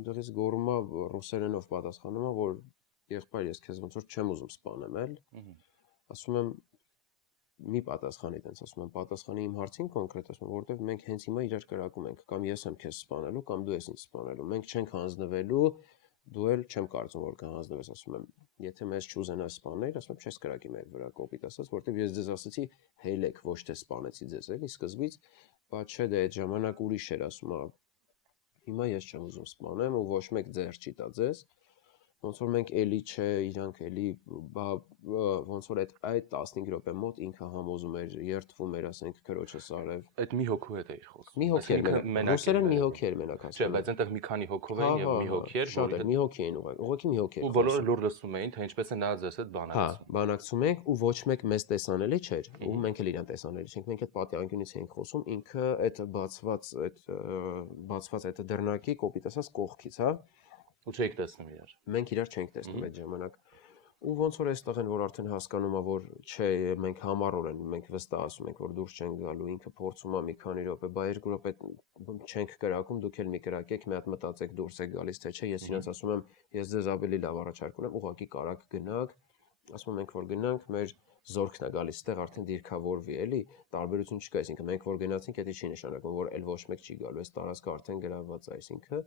ունդեղից գոռում է ռուսերենով պատասխանում է, որ եղբայր ես քեզ ոնց որ չեմ ուզում սպանեմ, էլ, ասում եմ մի պատասխանի տենց ասում եմ, պատասխանի իմ հարցին կոնկրետ ասում եմ, որովհետև մենք հենց հիմա իրար կրակում ենք, կամ ես եմ քեզ սպանելու, կամ դու ես ինձ սպանելու, մենք չենք հանձնվելու, դու էլ չեմ կարծում որ կհանձնվես, ասում եմ, եթե մեզ չուզենաս սպանել, ասում եմ, չես կրակի մեր վրա կոպիտ ասած, որովհետև ես ձեզ ասացի հելեք, ոչ թե սպանեցի ձեզ, էլի սկզբից, բայց չէ, դե այդ ժամանակ ուրիշ էր, ասում եմ, հիմա ես չեմ ուզում սպանեմ ու ոչ մեկ ձեռ չի տա ձեզ, ոնց որ մենք էլի չէ, իրանք էլի ոնց որ այդ 15 րոպե մոտ ինքը համոզում էր, երթվում էր, ասենք քրոջս արև։ Այդ մի հոգու հետ էիր խոսում։ Մի հոգի էր մենակ։ Ռուսերեն մի հոգի էր մենակ ասում։ Չէ, բայց այնտեղ մի քանի հոգով էին եւ մի հոգի էր, որը մի հոգի էին ուղղակի մի հոգի էր։ Ու բոլորը լուր լսում էին, թե ինչպես է նա ձեզ հետ բանակցում։ Հա, բանակցում ենք ու ոչ մեկ մեզ տեսանելի չէր, ու մենք էլ իրան տեսանելի չենք։ Մենք այդ պատի անկյունից էինք խոսում, ինքը այդ բացված այդ դռնակի կոպիտ ասած կողքից, հա։ Ու չէիք տեսնում իրար։ Մենք իրար չենք տեսնում այդ ժամանակ։ Ու ոնց որ այստեղ են որ արդեն հասկանում է որ չէ, մենք համառոր են, մենք վստահ ասում ենք որ դուրս չենք գալու, ինքը փորձում է մի քանի րոպե, բա 2 րոպե չենք կրակում, դուք էլ մի կրակեք, մի հատ մտածեք դուրս եք գալիս թե չէ, ես իրենց ասում եմ, ես ձեզ ավելի լավ առաջարկ ունեմ, ուղղակի կարակ գնաք, ասում ենք որ գնանք, մեր զորքն է գալիս, այդտեղ արդեն դիրքավորվի, էլի, տարբերություն չկա, այսինքն մենք որ գնացինք, դա չի նշանակում, որ այլ ոչ մեկ չի գալու, այս տարածքը արդեն գրաված է, այսինքն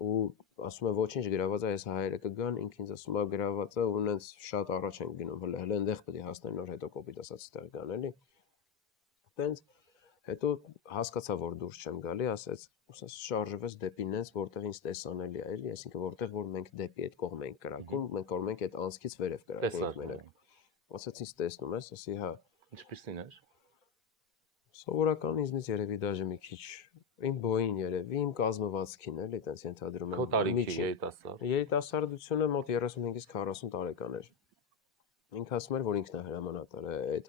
ու ասում է ոչինչ գրաված է, այս հայերը կգան, ինքը ինձ ասում է գրաված է, ու նենց շատ առաջ են գնում, հələ այնտեղ պետք է հասնեն նոր հետո կոպիտ ասած ստեղ գան, էլի։ Տենց հետո հասկացա, որ դուրս չեմ գալի, ասեց, շարժվեց դեպի նենց, որտեղ ինձ տեսանելի է, էլի, այսինքն որտեղ որ մենք դեպի այդ կողմ ենք կրակում, մենք կարող ենք այդ անցքից վերև կրակենք մենակ։ Ասեց ինձ տեսնում ես, ասի հա։ Ինչպիսին էր։ Սովորական ինձնից երևի դաժե մի քիչ իմ բոյին երևի, իմ կազմվածքին էլի, այտենց ենթադրում եմ։ Քո տարիքի երիտասարդ։ Երիտասարդությունը մոտ 35-ից 40 տարեկան էր։ Ինքը ասում էր, որ ինքն է հրամանատարը այդ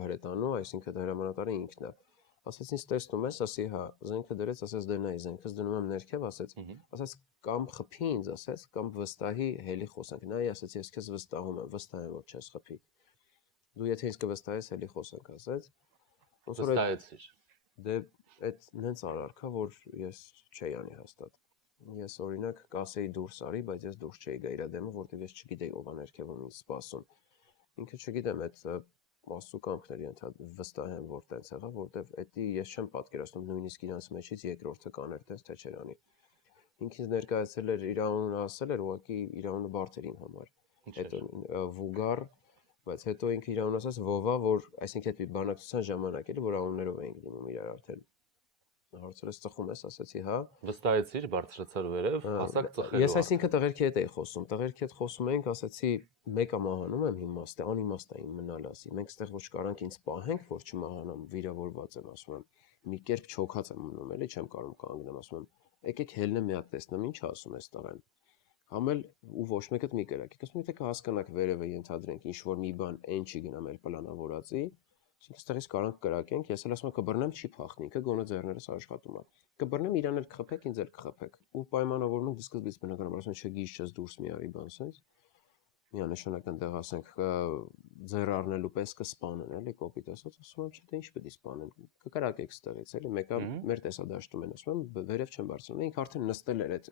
հրետանու, այսինքն հրամանատարը ինքն է։ Ասեց ինձ տեսնում ես, ասի հա, զենքը դրեց, ասեց դնայի զենքս դնում եմ ներքև, ասեց կամ խփի ինձ, ասեց կամ վստահի հելի խոսանք։ Նայ, ասեց ես քեզ վստահում եմ, վստահ եմ որ չես խփի։ Դու եթե ինձ կվստահես, հելի խոսանք, ասեց։ Ոնց որ վստահեցիր։ Դե այդ նենց արարքա, որ ես չէի անի հաստատ։ Ես օրինակ կասեի դուրս արի, բայց ես դուրս չէի գա իր դեմը, որտեղ ես չգիտեի ով է ներքևում ինձ սպասում։ Ինքը չգիտեմ այդ մասուկամքների վստահ եմ որ տենց եղավ, որտեղ էդի ես չեմ պատկերացնում նույնիսկ իրանց մեջից երկրորդը կաներ տենց թե չէր անի։ Ինքն ինձ ներկայացել էր իր անունը ասել էր, ուղղակի իր անունը բարդ էր իմ համար։ Հետո Վուգար, բայց հետո ինքը իր անունը ասաց Վովա, որ այսինքն այդ բանակցության ժամանակ էլի որ անուններով էին դիմում իրար արդեն։ Հարցրեց ծխում ես, ասացի հա։ Վստահեցիր, բարձրացար վերև, հասակ ծխելու։ Ես այսինքն տղերքի հետ էի խոսում, տղերքի հետ խոսում էինք, ասացի մեկը մահանում եմ իմաստ է, անիմաստ է իմ մնալ ասի։ Մենք ստեղ ոչ կարանք ինձ պահենք, որ չմահանամ, վիրավորված եմ, ասում եմ։ Մի կերպ չոքած եմ մնում, էլի չեմ կարող կանգնեմ, ասում եմ։ Եկեք հելնեմ մի հատ տեսնեմ, ինչ ասում ես տղեն։ Համել ու ոչ մեկդ մի կրակեք։ Ասում եմ, եթե կհասկանաք վերևը ենթադրենք ինչ որ մի բան այն չի գնա մեր պլանավորածի, Այսինքն ստեղից կարանք կրակենք, ես էլ ասում եմ կբռնեմ չի փախնի, ինքը գոնե ձեռներս աշխատում է։ Կբռնեմ իրան էլ կխփեք, ինձ էլ կխփեք։ Ու պայմանավորվում ենք սկզբից բնականաբար ասում եմ չգիշ չես դուրս մի արի բան sense։ Միանշանակ այնտեղ ասենք ձեռ առնելու պես կսպանեն, էլի կոպիտ ասած, ասում եմ չէ թե ինչ պետք է սպանեն։ Կկրակեք ստեղից, էլի մեկը մեր տեսադաշտում են, ասում եմ վերև չեմ բարձրանում։ Ինքը արդեն նստել էր այդ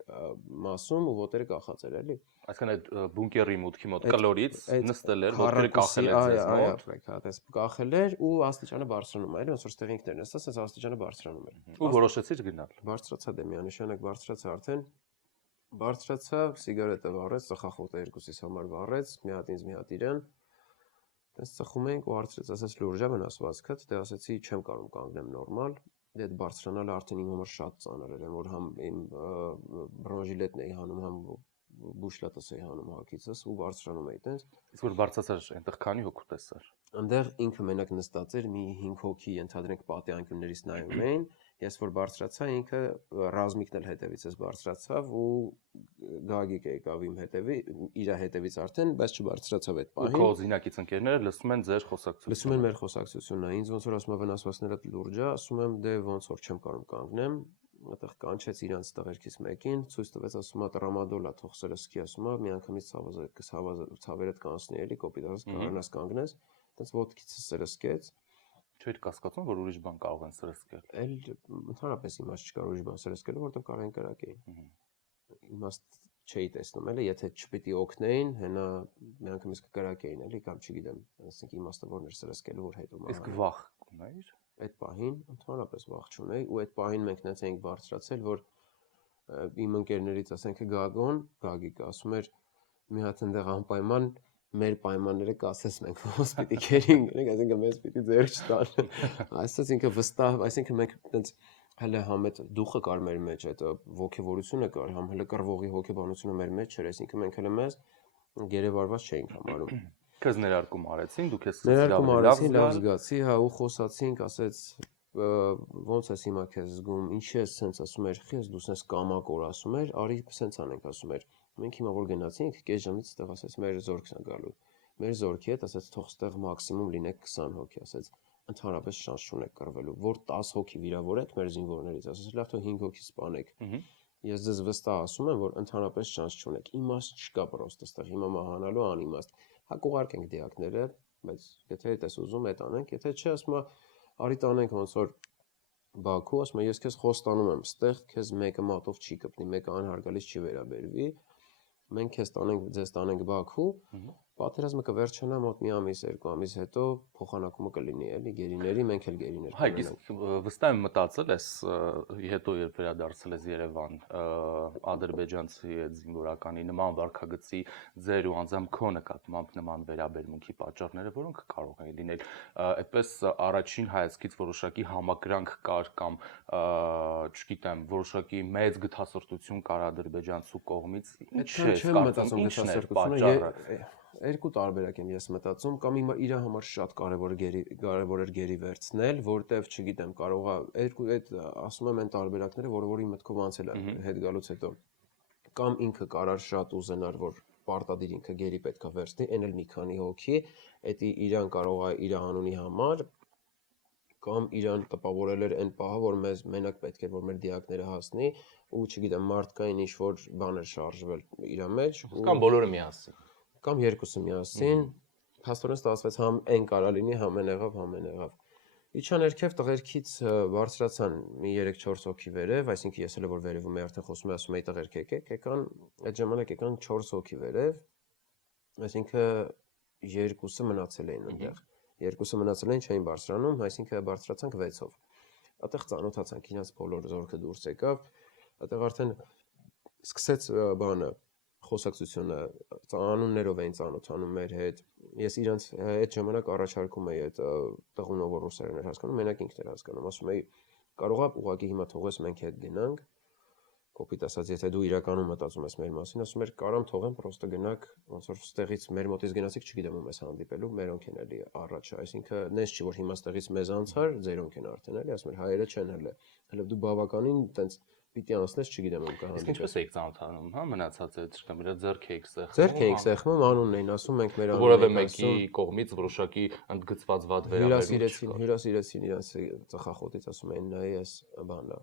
մասում ու ոտերը կախած էր, էլի։ Այսինքն այդ բունկերի մուտքի մոտ կլորից նստել էր, ոտերը կախել էր ձեզ մոտ։ Այո, այո, կախել էր ու աստիճանը բարձրանում էր, ոնց որ ստեղ ինքն էր նստած, այս աստիճանը բարձրանում էր։ Ու որոշեցիր գնալ։ Բարձրացա դե միանշանակ բարձրացա արդեն Բարձրացա, սիգարետը վառեց, ծխախոտը երկուսիս համար վառեց, մի հատ ինձ, մի հատ իրեն։ Տես ծխում ենք ու հարցրեց, ասաց լուրջ վնասվածքդ, դե ասեցի չեմ կարող կանգնեմ նորմալ, դե այդ բարձրանալը արդեն իմ համար շատ ծանր էր, որ համ իմ բրոնժիլետն էի հանում, համ բուշլատս էի հանում հակիցս ու բարձրանում էի տենց։ Իսկ որ բարձրացար, այնտեղ քանի հոգու տեսար։ Այնտեղ ինքը մենակ նստած էր, մի 5 հոգի ենթադրենք պատի անկյուններից նայում էին։ Ես որ բարձրացա, ինքը ռազմիկն էլ հետևից էս բարձրացավ ու Գագիկ եկավ իմ հետևի, իր հետևից արդեն, բայց չբարձրացավ այդ պահին։ Ու քո զինակից ընկերները լսում են ձեր խոսակցությունը։ Լսում են մեր խոսակցությունը, ինձ ոնց որ ասում է վնասվածքները լուրջ է, ասում եմ դե ոնց որ չեմ կարող կանգնեմ, այդտեղ կանչեց իրանց տղերքից մեկին, ցույց տվեց, ասում է տրամադոլա թող սրսկի, ասում է միանգամից ցավերդ կանցնի էլի, կոպիտ ասած կանանաս կանգնես, այդպես ոտքից սրսկեց։ Չէ՞ կասկածում, որ ուրիշ բան կարող են սրսկել։ Էլ ընդհանրապես իմաստ չկար ուրիշ բան սրսկելու, որովհետև կարող են կրակեին։ Իմաստ չէի տեսնում, էլի, եթե չպիտի օգնեին, հենա միանգամից կկրակեին, էլի, կամ չգիտեմ, ասենք իմաստը որն էր սրսկելու, որ հետո մահ։ Իսկ վախ ունեիր։ Այդ պահին ընդհանրապես վախ չունեի, ու այդ պահին մենք նենց էինք բարձրացել, որ իմ ընկերներից, ասենք Գագիկ ասում էր մի հատ այնտեղ անպայման մեր պայմանները կասես մենք ոնց պիտի քերին գնենք, այսինքն մեզ պիտի ձեռք չտան։ Այսպես ինքը վստահ, այսինքն մենք այդպես հələ համ այդ դուխը կար մեր մեջ, այդ ոգևորությունը կար, համ հələ կռվողի հոգեբանությունը մեր մեջ չէր, այսինքն մենք հələ մեզ գերեվարված չէինք համարում։ Քեզ ներարկում արեցին, դուք ես Ներարկում արեցին, լավ զգացի, հա, ու խոսացինք, ասեց ոնց ես հիմա քեզ զգում, ինչի ես սենց ասում էր, խես դու սենց կամակոր ասում էր, արի սենց անենք ասում էր։ Մենք հիմա որ գնացինք, կես ժամից այդտեղ ասեց մեր զորքն է գալու։ Մեր զորքի հետ ասեց թող ստեղ մաքսիմում լինեք 20 հոգի, ասեց ընդհանրապես շանս չունեք կռվելու, որ 10 հոգի վիրավորեք մեր զինվորներից, ասեց լավ թող 5 հոգի սպանեք։ Ես ձեզ վստահ ասում եմ, որ ընդհանրապես շանս չունեք։ Իմաստ չկա պրոստը այստեղ հիմա մահանալու անիմաստ։ Հա կուղարկենք դիակները, բայց եթե դες ուզում այդ անենք, եթե չէ, ասում եմ արի տանենք ոնց որ Բաքու, ասում եմ ես քեզ խոստանում եմ, ստեղ քեզ մեկը մատով չի կպնի, մեկը անհարգալից չի վերաբերվի։ Մենք քեզ տանենք, ձեզ տանենք Բաքու, պատերազմը կվերջանա մոտ մի ամիս, 2 ամիս հետո փոխանակումը կլինի, էլի գերիների, մենք էլ գերիներ կունենանք։ Հայ, իսկ վստահ եմ մտածել ես, հետո երբ վերադարձել ես Երևան, ադրբեջանցի այդ զինվորականի նման վարքագծի ձեր ու անձամբ քո նկատմամբ նման վերաբերմունքի պատճառները որոնք կարող են լինել, այդպես առաջին հայացքից որոշակի համակրանք կար կամ, չգիտեմ, որոշակի մեծ գթասրտություն կար ադրբեջանցու կողմից, ինչ է կարծում, ինչն է պատճառը։ Երկու տարբերակ եմ ես մտածում, կամ իր համար շատ կարևոր էր գերի վերցնել, որտեվ, չգիտեմ, կարողա երկու այդ ասում եմ այն տարբերակները, որի մտքով անցել է հետ գալուց հետո, կամ ինքը կարար շատ ուզենար, որ պարտադիր ինքը գերի պետքա վերցնի, այն էլ մի քանի հոգի, այդ իրան կարողա իր անունի համար, կամ իրան տպավորել էր այն պահը, որ մեզ մենակ պետք է որ մեր դիակները հասնի, ու չգիտեմ, մարդկային ինչ որ բան էր շարժվել իր մեջ, կամ բոլորը միասին կամ երկուսը միասին, փաստորեն ստացվեց համ այն կարա լինի, համ են եղավ։ Իջան ներքև տղերքից բարձրացան մի 3-4 հոգի վերև, այսինքն ես էլ որ վերևում եմ արդեն խոսում եմ, ասում եի տղերք եկան, այդ ժամանակ եկան 4 հոգի վերև, այսինքն երկուսը մնացել էին այնտեղ։ Երկուսը մնացել էին, չէին բարձրանում, այսինքն բարձրացանք 6-ով։ Այդտեղ ծանոթացանք, իրաց բոլոր զորքը դուրս եկավ, այդտեղ արդեն սկսեց բանը խոսակցությունը անուններով էին ծանոթանում մեր հետ։ Ես իրանց այդ ժամանակ առաջարկում էի այդ տղունով որ ռուսերեն էր հասկանում, մենակ ինքն էր հասկանում, ասում էի կարողա ուղղակի հիմա թողես մենք հետ գնանք, կոպիտ ասած, եթե դու իրականում մտածում ես մեր մասին, ասում էր կարամ թողեմ, պրոստը գնաք, ոնց որ ստեղից մեր մոտից գնացիք, չգիտեմ ում ես հանդիպելու, մերոնք են էլի առաջ, այսինքն նես չի որ հիմա ստեղից մեզ անցար, ձերոնք են արդեն էլի, ասում էր հայերը չեն հələ դու բավականին տենց պիտի անցնես, չգիտեմ ում կհանդիպես։ Իսկ ինչպես էիք ծանոթանում, հա, մնացած այդ չկա, իրա ձեռք էիք սեղմում։ Ձեռք էիք սեղմում, անունն էին ասում, մենք մեր անունն որևէ մեկի կողմից որոշակի ընդգծված վատ վերաբերմունք հյուրասիրեցին իրանց ծխախոտից, ասում էին նայ ես բանա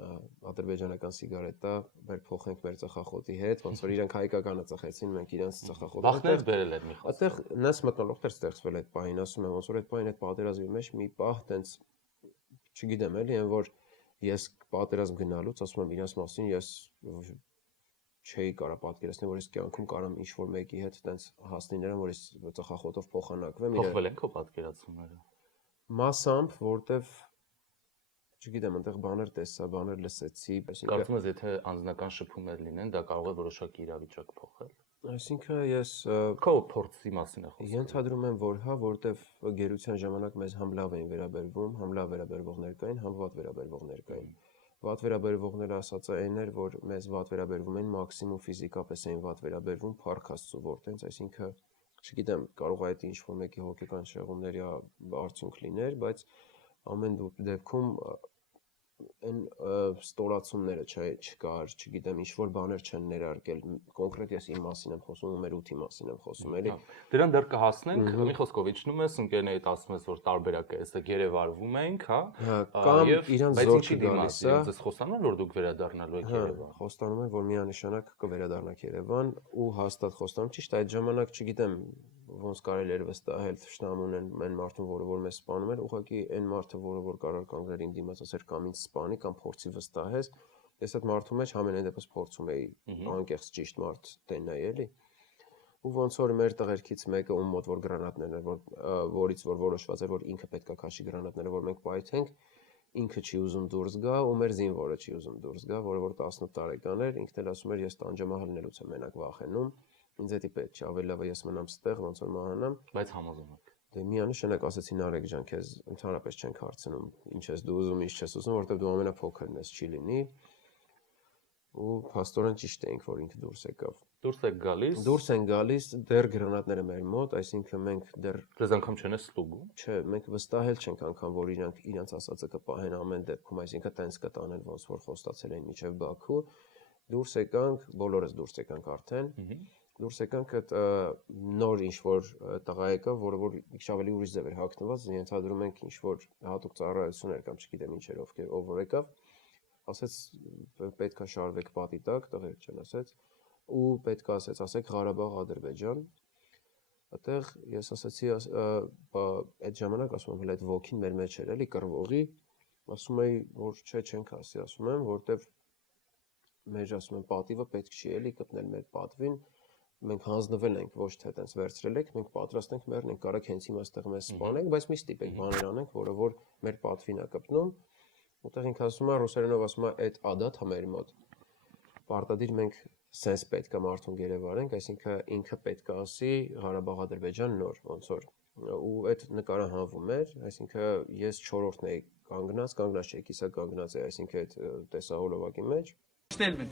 ադրբեջանական սիգարետա, մեր փոխենք մեր ծխախոտի հետ, ոնց որ իրանք հայկականը ծխեցին, մենք իրանց ծխախոտը։ Բախտներ բերել այդ մի խոսք։ Այդտեղ նես մտնոլորտ էր ստեղծվել այդ պահին, ասում եմ, ոնց որ այդ պահին այդ պատերազմի մեջ մի պահ տենց չգիտեմ էլի, այն որ ես պատերազմ գնալուց ասում եմ իրանց մասին ես չէի կարա պատկերացնել, որ ես կյանքում կարամ ինչ-որ մեկի հետ տենց հասնի նրան, որ ես ծխախոտով փոխանակվեմ։ Փոխվել են քո պատկերացումները։ Մասամբ, որտեվ չգիտեմ, այնտեղ բաներ տեսա, բաներ լսեցի, այսինքն կարծում ես եթե անձնական շփումներ լինեն, դա կարող է որոշակի իրավիճակ փոխել։ Այսինքն ես քո փորձի մասին է խոսքը։ Ենթադրում եմ, որ հա, որտեվ գերության ժամանակ մեզ համ լավ էին վերաբերվում, համ լավ վերաբերվողներ կային, համ վատ վերաբերվողներ կային։ Վատ վերաբերվողները ասածը այն էր, որ մեզ վատ վերաբերվում են մաքսիմում ֆիզիկապես էին վատ վերաբերվում, փառք Աստծո, որտենց, այսինքն չգիտեմ, կարող է այդ ինչ-որ մեկի հոգեկան շեղումների արդյունք լիներ, բայց ամեն դեպքում այն ստորացումները չկար, չգիտեմ, ինչ-որ բաներ չեն ներարկել, կոնկրետ ես իմ մասին եմ խոսում, ու մեր ութի մասին եմ խոսում, էլի։ Դրան դեռ կհասնենք, մի խոսքով իջնում ես, ընկերներիդ ասում ես, որ տարբերակ է, հեսա գերեվարվում ենք, հա, կամ իրանց զորքը գալիս է, ձեզ խոստանում են, որ դուք վերադառնալու եք Երևան։ Խոստանում են, որ միանշանակ կվերադառնաք Երևան ու հաստատ խոստանում, ճիշտ այդ ժամանակ չգիտեմ ոնց կարելի էր վստահել թշնամուն այն մարդուն, որ մեզ սպանում էր, ուղղակի այն մարդը, որ կարար կանգնել իմ դիմաց ասեր կամ ինձ սպանի կամ փորձի վստահես, ես այդ մարդու մեջ ամենայն դեպս փորձում էի անկեղծ ճիշտ մարդ տենայի էլի։ Ու ոնց որ մեր տղերքից մեկը ում մոտ որ գրանատներն էր, որից որ որոշված էր, որ ինքը պետքա քաշի գրանատները, որ մենք պայթենք, ինքը չի ուզում դուրս գա ու մեր զինվորը չի ուզում դուրս գա, որը որ 18 տարեկան էր, ինքն էլ ասում էր ես տանջամահալնելուց եմ մենակ վախենում, ինձ էդի պետք չի, ավելի լավ է ես մնամ ստեղ, ոնց որ մահանամ, բայց համոզում եք։ Դե միանշանակ ասեցի Նարեկ ջան, քեզ ընդհանրապես չենք հարցնում, ինչ ես դու ուզում, ինչ չես ուզում, որովհետև դու ամենափոքրն ես, չի լինի։ Ու փաստորեն ճիշտ էինք, որ ինքը դուրս եկավ։ Դուրս եք գալիս։ Դուրս են գալիս, դեռ գրանատները մեր մոտ, այսինքն մենք դեռ Դες անգամ չեն ստուգում։ չէ, մենք վստահել չենք անգամ, որ իրանց ասածը կպահեն ամեն դեպքում, այսինքն տենց կտանեն ոնց որ խոստացել էին միջև Բաքու։ Դուրս եկանք, բոլորս դուրս եկանք արդեն։ Դուրս եկանք այդ նոր ինչ որ տղա եկավ, որը որ ինչ ավելի ուրիշ ձև էր հագնված, ենթադրում ենք ինչ որ հատուկ ծառայություն էր կամ չգիտեմ ինչ էր ով որ եկավ, ասեց պետքա շարվեք պատի տակ, տղեր չեն ասեց, ու պետքա ասեք Ղարաբաղ Ադրբեջան։ Այդտեղ ես ասացի այդ ժամանակ ասում եմ հələ այդ ոգին մեր մեջ էր էլի կռվողի, ասում էի որ չէ չենք ասի, ասում եմ, որտեվ մեր ասում եմ պատիվը պետք չի էլի գտնել մեր պատվին, մենք հանձնվել ենք, ոչ թե այտենց վերցրել ենք, մենք պատրաստ ենք մեռնենք, կարեք հենց հիմա այստեղ մեզ սպանենք, բայց մի ստիպենք բաներ անենք, որը որ մեր պատվին է կպնում։ Ուտեղ ինքը ասում է ռուսերենով ասում է այդ ադատ է մեր մոտ։ Պարտադիր մենք սենց պետք է մարդուն գերեվարենք, այսինքն ինքը պետք է ասի Ղարաբաղ Ադրբեջան նոր, ոնց որ ու այդ նկարը հանվում էր, այսինքն ես 4-րդն էի կանգնած չէի, կիսա կանգնած էի, այսինքն այդ տեսահոլովակի մեջ։ Штельмин.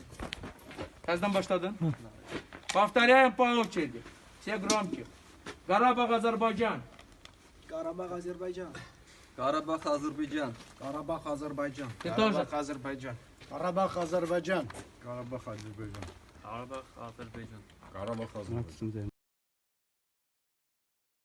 Каздан başladın. Повторяем по очереди. Все громче. Карабах, Азербайджан. Qarabağ Azərbaycan. Qarabağ Azərbaycan. Qarabağ Azərbaycan. Ты тоже. Azərbaycan. Qarabağ Azərbaycan. Qarabağ Azərbaycan. Qarabağ Azərbaycan. Qarabağ Azərbaycan.